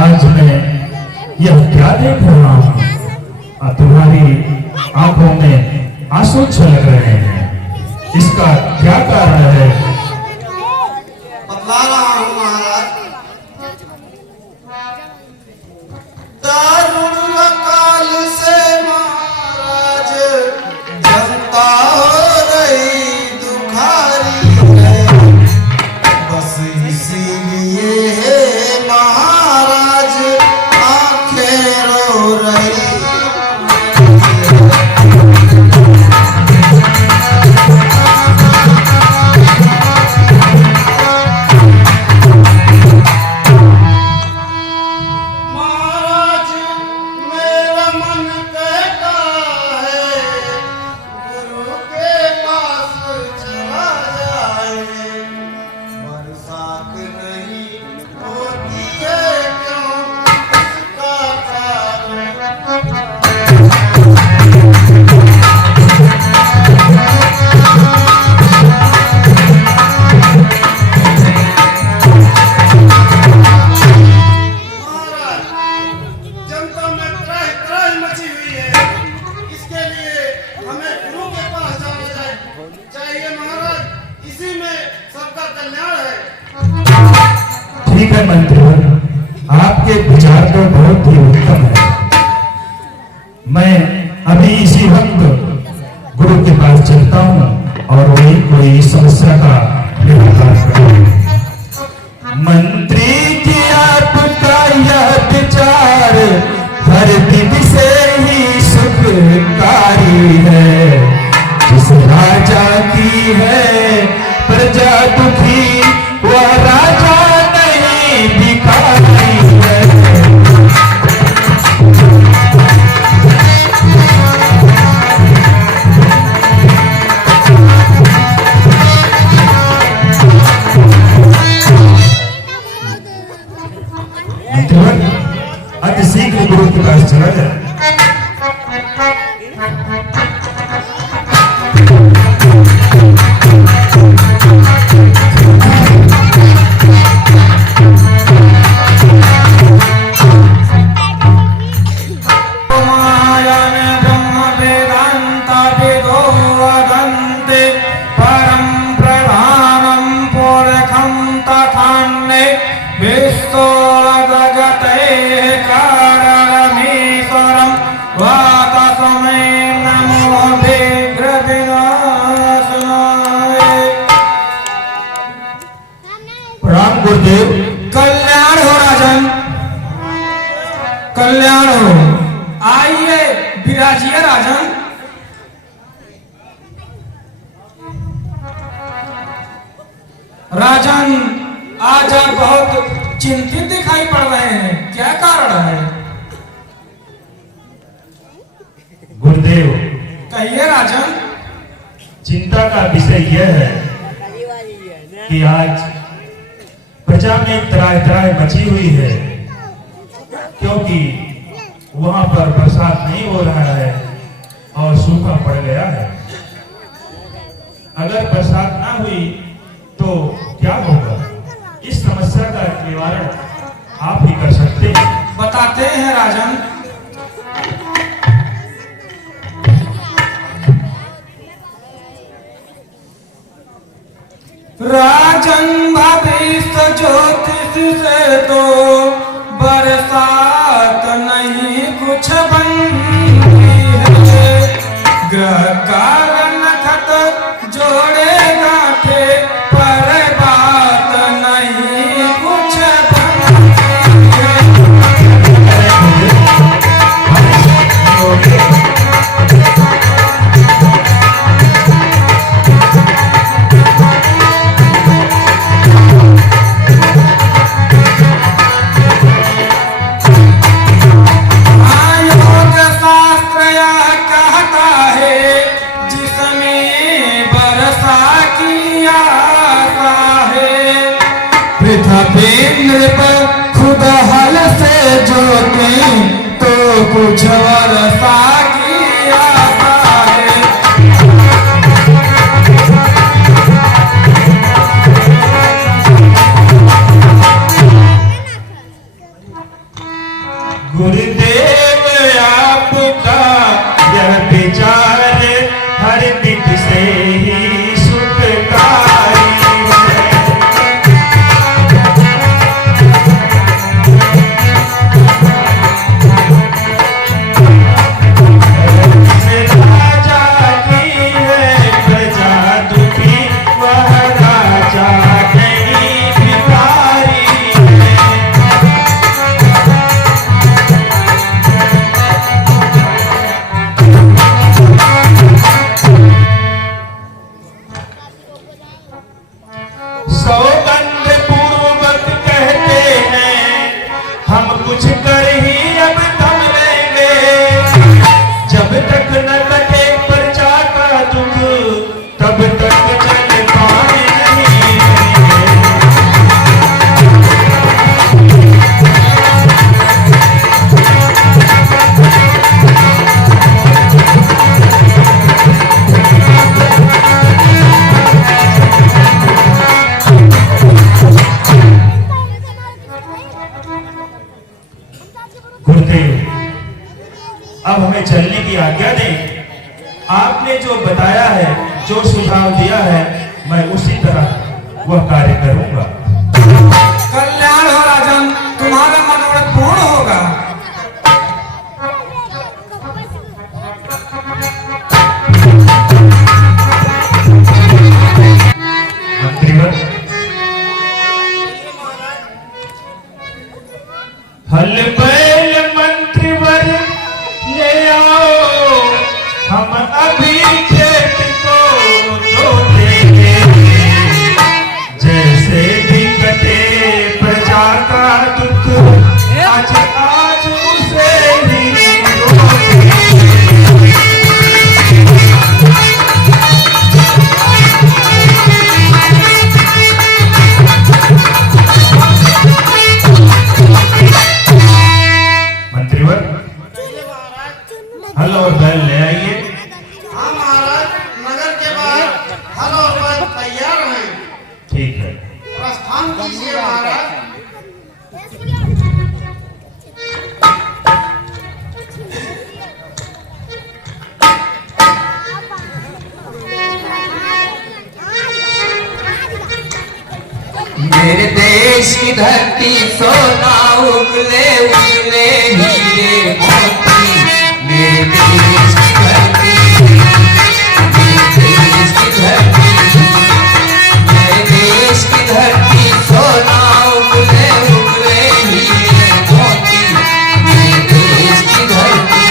आज मैं यह क्या देख रहा हूँ? तुम्हारी आंखों में आंसू छलक रहे हैं, इसका क्या कारण है? बतला रहा हूँ महाराज। दारुण काल से महाराज जनता हो रही दुखारी है, बस इसीलिए है महाराज आंखें रो रही। ठीक है मंत्री, आपके विचार तो बहुत ही उत्तम है। मैं अभी इसी वक्त गुरु के पास चलता हूँ और वही कोई समस्या का निराकरण करूँ। मंत्री जी आपका यह विचार हर दिन से ही सुखकारी है। जिस राजा की है प्रजा दुखी, वह राजा नहीं भिखारी है। अति शीघ्र गुरु के पास चला जाए। गुरुदेव, कल्याण हो राजन, कल्याण हो। आइए विराजिए राजन। राजन, आज आप बहुत चिंतित दिखाई पड़ रहे हैं, क्या कारण है? गुरुदेव, कहिए राजन। चिंता का विषय यह है कि आज प्रजा में त्राहि मची हुई है, क्योंकि वहां पर बरसात नहीं हो रहा है और सूखा पड़ गया है। अगर बरसात ना हुई तो क्या होगा? इस समस्या का निवारण आप ही कर सकते हैं। बताते हैं राजन। राजन, भविष्य ज्योतिष से तो बरसात नहीं कुछ बनती है। ग्रह कारण खत जोड़े गांठे, पर बात नहीं कुछ बनती है। पृथ्वी पर खुद हल से जोते तो कुछ वर्षा की आशा है। गुरुदेव आपका यह विचार हर विध से ही सुखकारी है। राजा की है प्रजा दुखी, वह राजा नहीं भिखारी है। सौगंध पूर्वक कहते हैं हम कुछ कर ही अब थम लेंगे, जब तक न कटे प्रजा का दुख तब तक जल पानी नहीं देंगे। गुरुदेव, अब हमें चलने की आज्ञा दें। आपने जो बताया है, जो सुझाव दिया है, मैं उसी तरह वह कार्य करूंगा। कल्याण हो राजन, तुम्हारा मनोरथ पूर्ण होगा। मंत्रीवर, हल बैल मंत्रीवर ले आओ, हम अभी खेत को जोतेंगे, जैसे भी कटे प्रजा का दुख आज आज उसे ही जोतेंगे। मंत्रीवर, हल और बैल ले आइए। हाँ महाराज, नगर के बाहर हल और बैल तैयार हैं। ठीक है। प्रस्थान कीजिए महाराज। मेरे देश की धरती सोना उगले उगले हीरे मोती। मेरे देश की धरती, मेरे देश की धरती, मेरे देश की धरती सोना उगले उगले हीरे मोती। मेरे देश की धरती,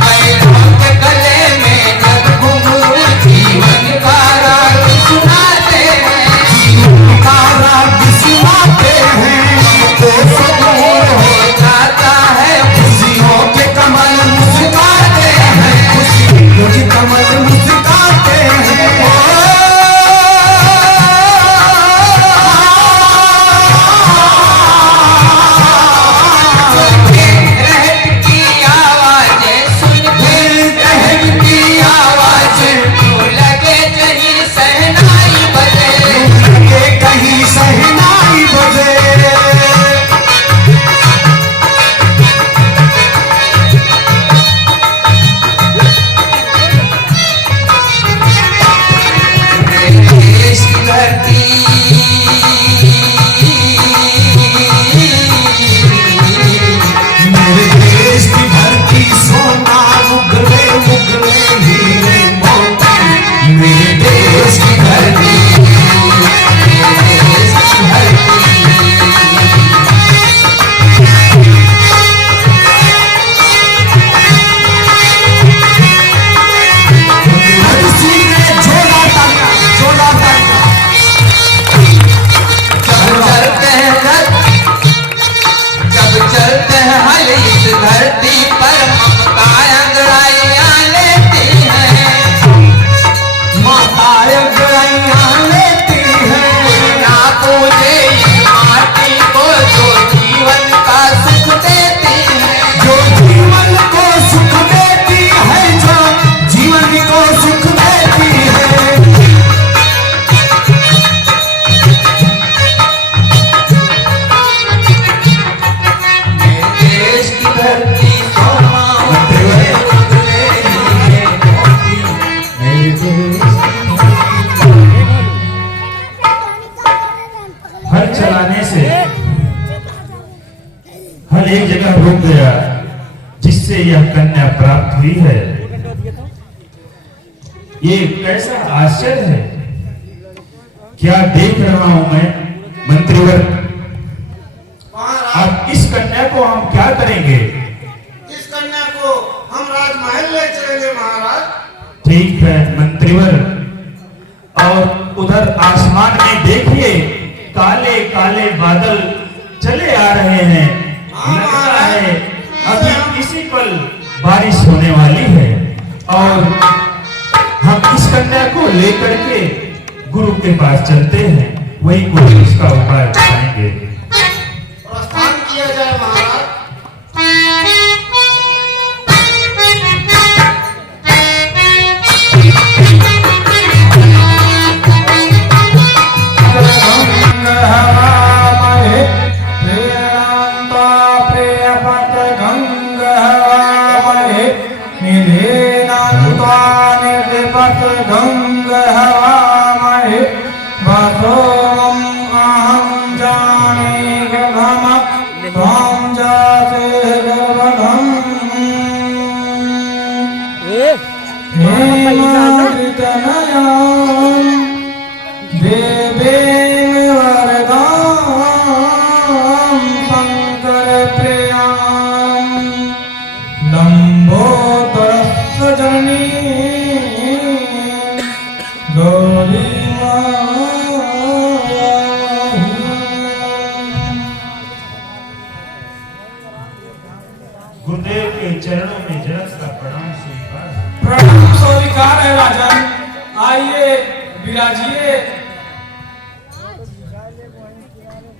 महिलाओं के गले में नग घुंघरू, जीवन का राग सुनाते हैं, सुनाते हैं। तो दूर हो जाता है गया जिससे यह कन्या प्राप्त हुई है। ये कैसा आश्चर्य है। क्या देख रहा हूं मैं मंत्रीवर। महाराज, अब इस कन्या को हम क्या करेंगे? इस कन्या को हम राजमहल ले चलेंगे महाराज। ठीक है मंत्रीवर। और उधर आसमान में देखिए काले काले बादल चले आ रहे हैं। लगता है अभी इसी पल बारिश होने वाली है और हम इस कन्या को लेकर के गुरु के पास चलते हैं। वही गुरु इसका उपाय बताएंगे। प्रस्थान किया जाए महाराज। गुरुदेव के चरणों में जरा सा प्रणाम स्वीकार। प्रणाम स्वीकार है राजन। आइए विराजिए।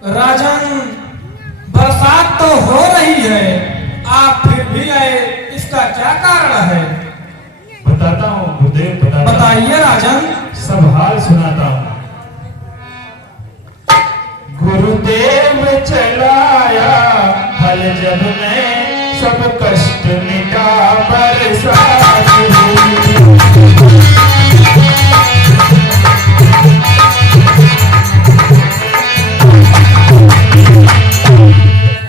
राजन, बरसात तो हो रही है, आप फिर भी आए, इसका क्या कारण है? बताता हूँ गुरुदेव, बताइए राजन। सब हाल सुनाता हूँ। गुरुदेव चलाया हल जब मैं सब कष्ट मिटा बरसात हुई।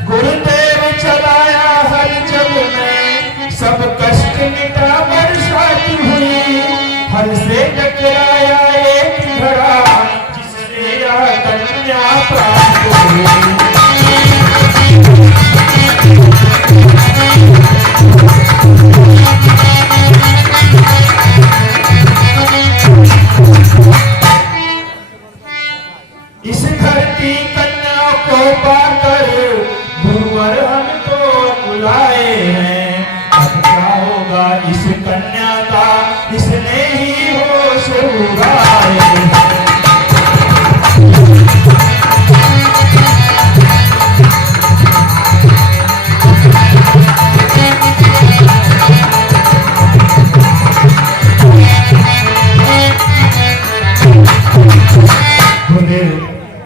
गुरुदेव चलाया हल जब मैं सब कष्ट मिटा बरसात हुई। हल से टकराया एक घड़ा जिससे यह कन्या प्राप्त हुई। इस धरती कन्या को पाकर गुरुवर हम तो बुलाए हैं। अब क्या होगा इस कन्या का, इसने ही होश उड़ाए हैं।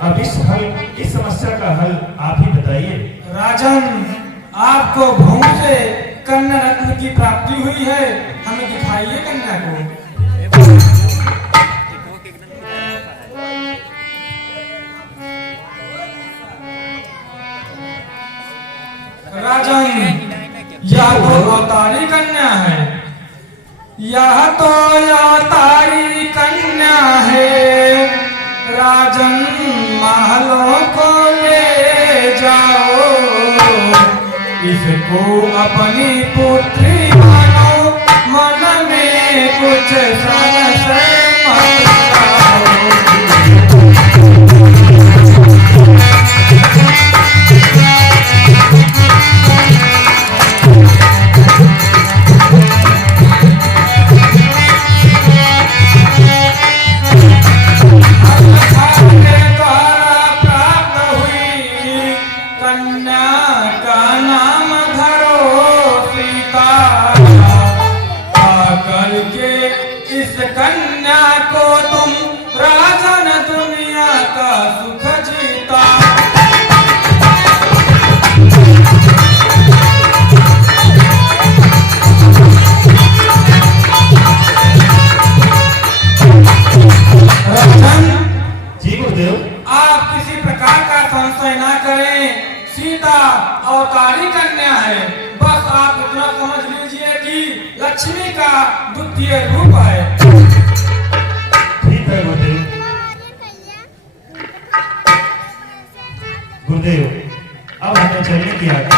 अब इस समस्या का हल आप ही बताइए। राजन, आपको भूमि से कन्या रत्न की प्राप्ति हुई है, हमें दिखाइए कन्या को। राजन, यह तो अवतारी कन्या है। यह तो अवतारी कन्या है। राजन, महलों को ले जाओ, इसको अपनी पुत्री मानो, मन में कुछ संशय मत लाओ। अवतारी कन्या है। बस आप इतना समझ लीजिए कि लक्ष्मी का द्वितीय रूप है। ठीक है गुरुदेव। गुरुदेव अब हमें चलने की आज्ञा।